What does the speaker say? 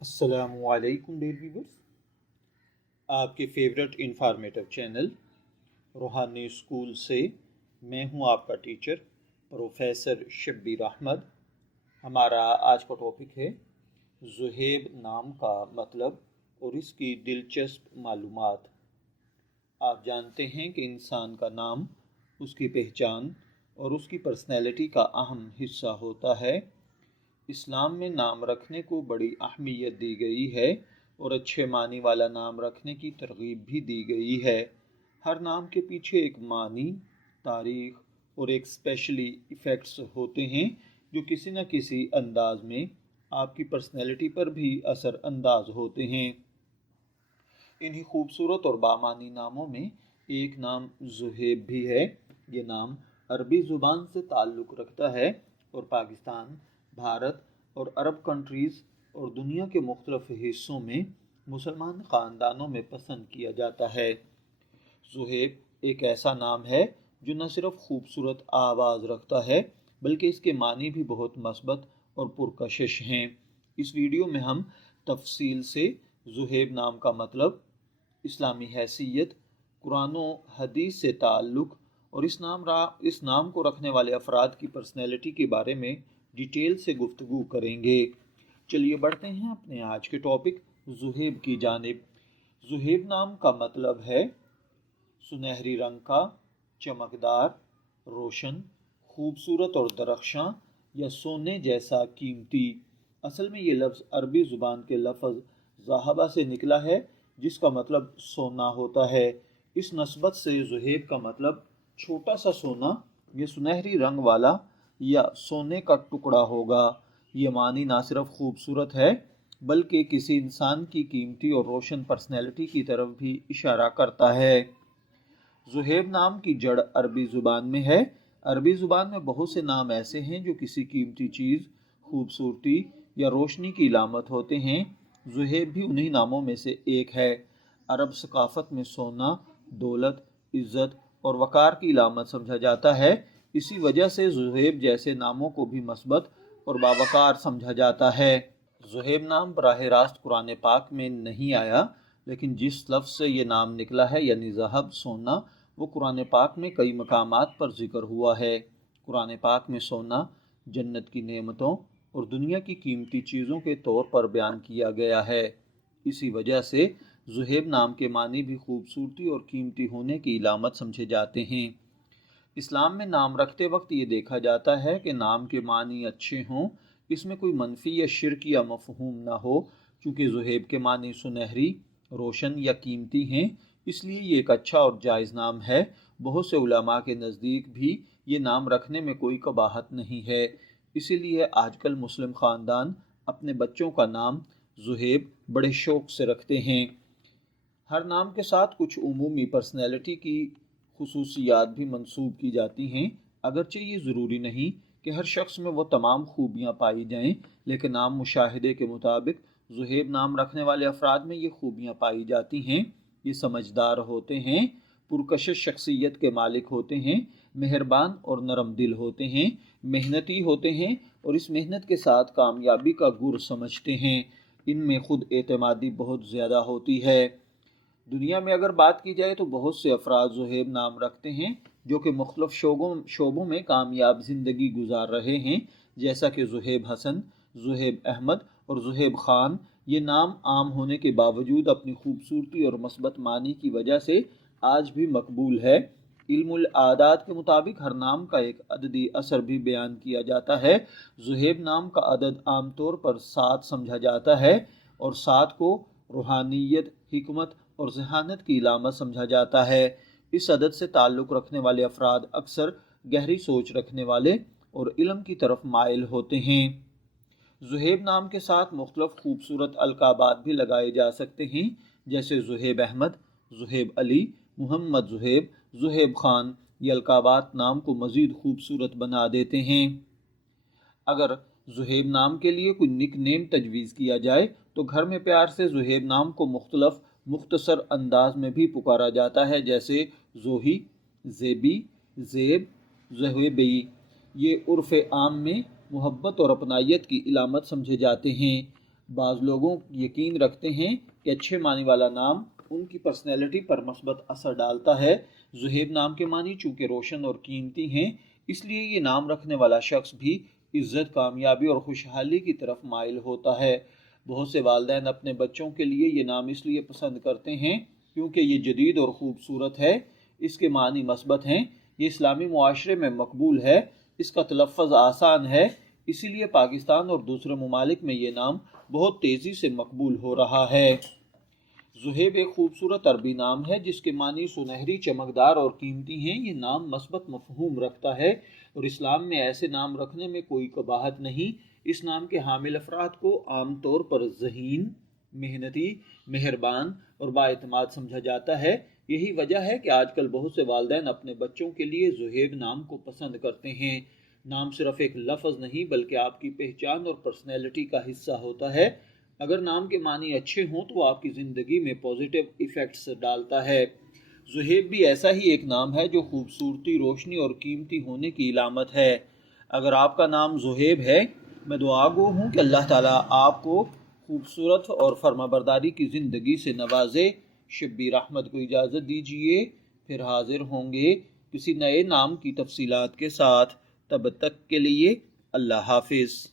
السلام علیکم dear viewers, آپ کے فیورٹ انفارمیٹو چینل روحانی اسکول سے میں ہوں آپ کا ٹیچر پروفیسر شبیر احمد۔ ہمارا آج کا ٹاپک ہے زہیب نام کا مطلب اور اس کی دلچسپ معلومات۔ آپ جانتے ہیں کہ انسان کا نام اس کی پہچان اور اس کی پرسنالٹی کا اہم حصہ ہوتا ہے۔ اسلام میں نام رکھنے کو بڑی اہمیت دی گئی ہے اور اچھے معنی والا نام رکھنے کی ترغیب بھی دی گئی ہے۔ ہر نام کے پیچھے ایک معنی، تاریخ اور ایک اسپیشلی ایفیکٹس ہوتے ہیں جو کسی نہ کسی انداز میں آپ کی پرسنالٹی پر بھی اثر انداز ہوتے ہیں۔ انہی خوبصورت اور بامعنی ناموں میں ایک نام زہیب بھی ہے۔ یہ نام عربی زبان سے تعلق رکھتا ہے اور پاکستان، بھارت اور عرب کنٹریز اور دنیا کے مختلف حصوں میں مسلمان خاندانوں میں پسند کیا جاتا ہے۔ زہیب ایک ایسا نام ہے جو نہ صرف خوبصورت آواز رکھتا ہے بلکہ اس کے معنی بھی بہت مثبت اور پرکشش ہیں۔ اس ویڈیو میں ہم تفصیل سے زہیب نام کا مطلب، اسلامی حیثیت، قرآن و حدیث سے تعلق اور اس نام کو رکھنے والے افراد کی پرسنالٹی کے بارے میں ڈیٹیل سے گفتگو کریں گے۔ چلیے بڑھتے ہیں اپنے آج کے ٹاپک زہیب کی جانب۔ زہیب نام کا مطلب ہے سنہری رنگ کا، چمکدار، روشن، خوبصورت اور درخشاں یا سونے جیسا قیمتی۔ اصل میں یہ لفظ عربی زبان کے لفظ ذہبہ سے نکلا ہے جس کا مطلب سونا ہوتا ہے۔ اس نسبت سے زہیب کا مطلب چھوٹا سا سونا یا سنہری رنگ والا یا سونے کا ٹکڑا ہوگا۔ یہ معنی نہ صرف خوبصورت ہے بلکہ کسی انسان کی قیمتی اور روشن پرسنالٹی کی طرف بھی اشارہ کرتا ہے۔ زہیب نام کی جڑ عربی زبان میں ہے۔ عربی زبان میں بہت سے نام ایسے ہیں جو کسی قیمتی چیز، خوبصورتی یا روشنی کی علامت ہوتے ہیں۔ زہیب بھی انہی ناموں میں سے ایک ہے۔ عرب ثقافت میں سونا دولت، عزت اور وقار کی علامت سمجھا جاتا ہے۔ اسی وجہ سے زہیب جیسے ناموں کو بھی مثبت اور باوقار سمجھا جاتا ہے۔ زہیب نام براہ راست قرآن پاک میں نہیں آیا، لیکن جس لفظ سے یہ نام نکلا ہے یعنی ذہب، سونا، وہ قرآن پاک میں کئی مقامات پر ذکر ہوا ہے۔ قرآن پاک میں سونا جنت کی نعمتوں اور دنیا کی قیمتی چیزوں کے طور پر بیان کیا گیا ہے۔ اسی وجہ سے زہیب نام کے معنی بھی خوبصورتی اور قیمتی ہونے کی علامت سمجھے جاتے ہیں۔ اسلام میں نام رکھتے وقت یہ دیکھا جاتا ہے کہ نام کے معنی اچھے ہوں، اس میں کوئی منفی یا شرک یا مفہوم نہ ہو۔ چونکہ زہیب کے معنی سنہری، روشن یا قیمتی ہیں، اس لیے یہ ایک اچھا اور جائز نام ہے۔ بہت سے علماء کے نزدیک بھی یہ نام رکھنے میں کوئی قباحت نہیں ہے۔ اسی لیے آج کل مسلم خاندان اپنے بچوں کا نام زہیب بڑے شوق سے رکھتے ہیں۔ ہر نام کے ساتھ کچھ عمومی پرسنالٹی کی خصوصیات بھی منسوب کی جاتی ہیں، اگرچہ یہ ضروری نہیں کہ ہر شخص میں وہ تمام خوبیاں پائی جائیں، لیکن عام مشاہدے کے مطابق زہیب نام رکھنے والے افراد میں یہ خوبیاں پائی جاتی ہیں۔ یہ سمجھدار ہوتے ہیں، پرکشش شخصیت کے مالک ہوتے ہیں، مہربان اور نرم دل ہوتے ہیں، محنتی ہوتے ہیں اور اس محنت کے ساتھ کامیابی کا گر سمجھتے ہیں۔ ان میں خود اعتمادی بہت زیادہ ہوتی ہے۔ دنیا میں اگر بات کی جائے تو بہت سے افراد زہیب نام رکھتے ہیں جو کہ مختلف شعبوں میں کامیاب زندگی گزار رہے ہیں، جیسا کہ زہیب حسن، زہیب احمد اور زہیب خان۔ یہ نام عام ہونے کے باوجود اپنی خوبصورتی اور مثبت معنی کی وجہ سے آج بھی مقبول ہے۔ علم الاعداد کے مطابق ہر نام کا ایک عددی اثر بھی بیان کیا جاتا ہے۔ زہیب نام کا عدد عام طور پر 7 سمجھا جاتا ہے اور 7 کو روحانیت، حکمت اور ذہانت کی علامت سمجھا جاتا ہے۔ اس عدد سے تعلق رکھنے والے افراد اکثر گہری سوچ رکھنے والے اور علم کی طرف مائل ہوتے ہیں۔ زہیب نام کے ساتھ مختلف خوبصورت القابات بھی لگائے جا سکتے ہیں، جیسے زہیب احمد، زہیب علی، محمد زہیب، زہیب خان۔ یہ القابات نام کو مزید خوبصورت بنا دیتے ہیں۔ اگر زہیب نام کے لیے کوئی نک نیم تجویز کیا جائے تو گھر میں پیار سے زہیب نام کو مختصر انداز میں بھی پکارا جاتا ہے، جیسے زوہی، زیبی، زیب، زہیبی۔ یہ عرف عام میں محبت اور اپنائیت کی علامت سمجھے جاتے ہیں۔ بعض لوگوں یقین رکھتے ہیں کہ اچھے معنی والا نام ان کی پرسنالٹی پر مثبت اثر ڈالتا ہے۔ زہیب نام کے معنی چونکہ روشن اور قیمتی ہیں، اس لیے یہ نام رکھنے والا شخص بھی عزت، کامیابی اور خوشحالی کی طرف مائل ہوتا ہے۔ بہت سے والدین اپنے بچوں کے لیے یہ نام اس لیے پسند کرتے ہیں کیونکہ یہ جدید اور خوبصورت ہے، اس کے معنی مثبت ہیں، یہ اسلامی معاشرے میں مقبول ہے، اس کا تلفظ آسان ہے، اسی لیے پاکستان اور دوسرے ممالک میں یہ نام بہت تیزی سے مقبول ہو رہا ہے۔ زہیب ایک خوبصورت عربی نام ہے جس کے معنی سنہری، چمکدار اور قیمتی ہیں۔ یہ نام مثبت مفہوم رکھتا ہے اور اسلام میں ایسے نام رکھنے میں کوئی قباحت نہیں۔ اس نام کے حامل افراد کو عام طور پر ذہین، محنتی، مہربان اور بااعتماد سمجھا جاتا ہے۔ یہی وجہ ہے کہ آج کل بہت سے والدین اپنے بچوں کے لیے زہیب نام کو پسند کرتے ہیں۔ نام صرف ایک لفظ نہیں بلکہ آپ کی پہچان اور پرسنالٹی کا حصہ ہوتا ہے۔ اگر نام کے معنی اچھے ہوں تو وہ آپ کی زندگی میں پازیٹیو ایفیکٹس ڈالتا ہے۔ زہیب بھی ایسا ہی ایک نام ہے جو خوبصورتی، روشنی اور قیمتی ہونے کی علامت ہے۔ اگر آپ کا نام زہیب ہے، میں دعا گو ہوں کہ اللہ تعالیٰ آپ کو خوبصورت اور فرمانبرداری کی زندگی سے نوازے۔ شبیر احمد کو اجازت دیجیے، پھر حاضر ہوں گے کسی نئے نام کی تفصیلات کے ساتھ۔ تب تک کے لیے اللہ حافظ۔